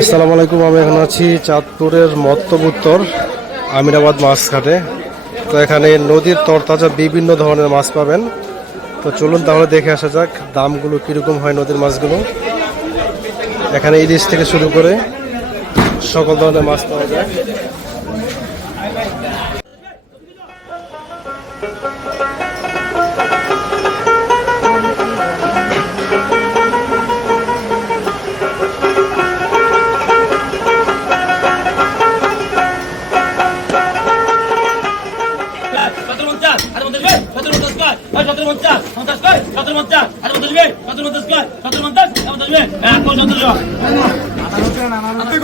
আসসালামু আলাইকুম, আমি এখন আছি চাঁদপুরের মত্তবুত্তর আমিরাবাদ মাছ ঘাটে তো এখানে নদীর তরতাজা বিভিন্ন ধরনের মাছ পাবেন। তো চলুন তাহলে দেখে আসা যাক দামগুলো কীরকম হয় নদীর মাছগুলো। এখানে ইলিশ থেকে শুরু করে সকল ধরনের মাছ পাওয়া যায়। সতেরো পঞ্চাশ পঞ্চাশ কয় সতেরো পঞ্চাশ আঠারো পঞ্চাশ কয় সতেরো পঞ্চাশ কয় সতেরো পঞ্চাশ আঠারো পঞ্চাশ কয় এক কোটি সতেরোশো এই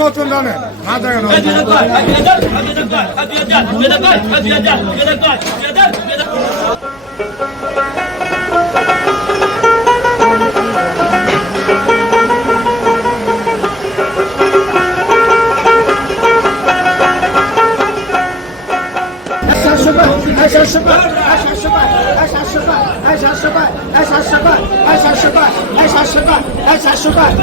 দুই সাতশো পাঁচ এই সাতশো পাঁচ এই সাতশো পাঁচ এই সাতশো পাঁচ এই সাতশো পাঁচ এই সাতশো পাঁচ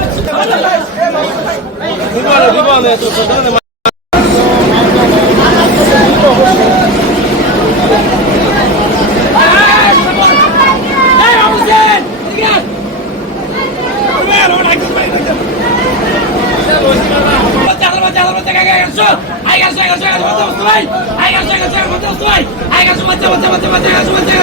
I got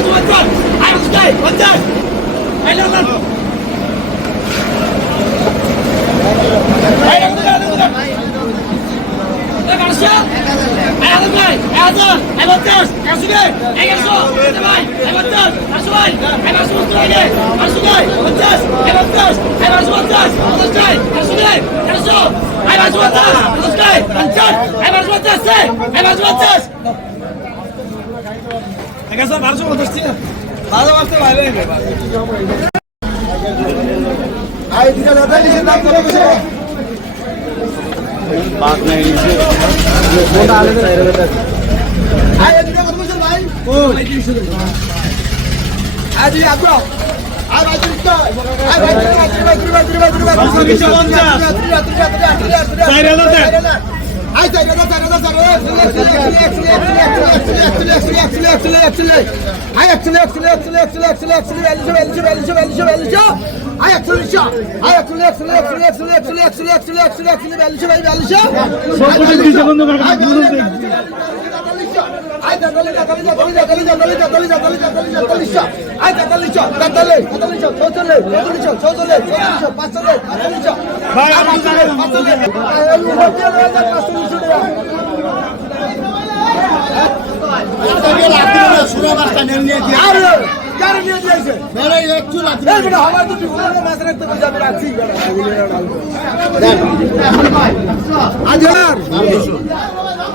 Agora só vários outros tiram. চার হাজার Hayır,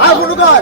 আর কোনো কাজ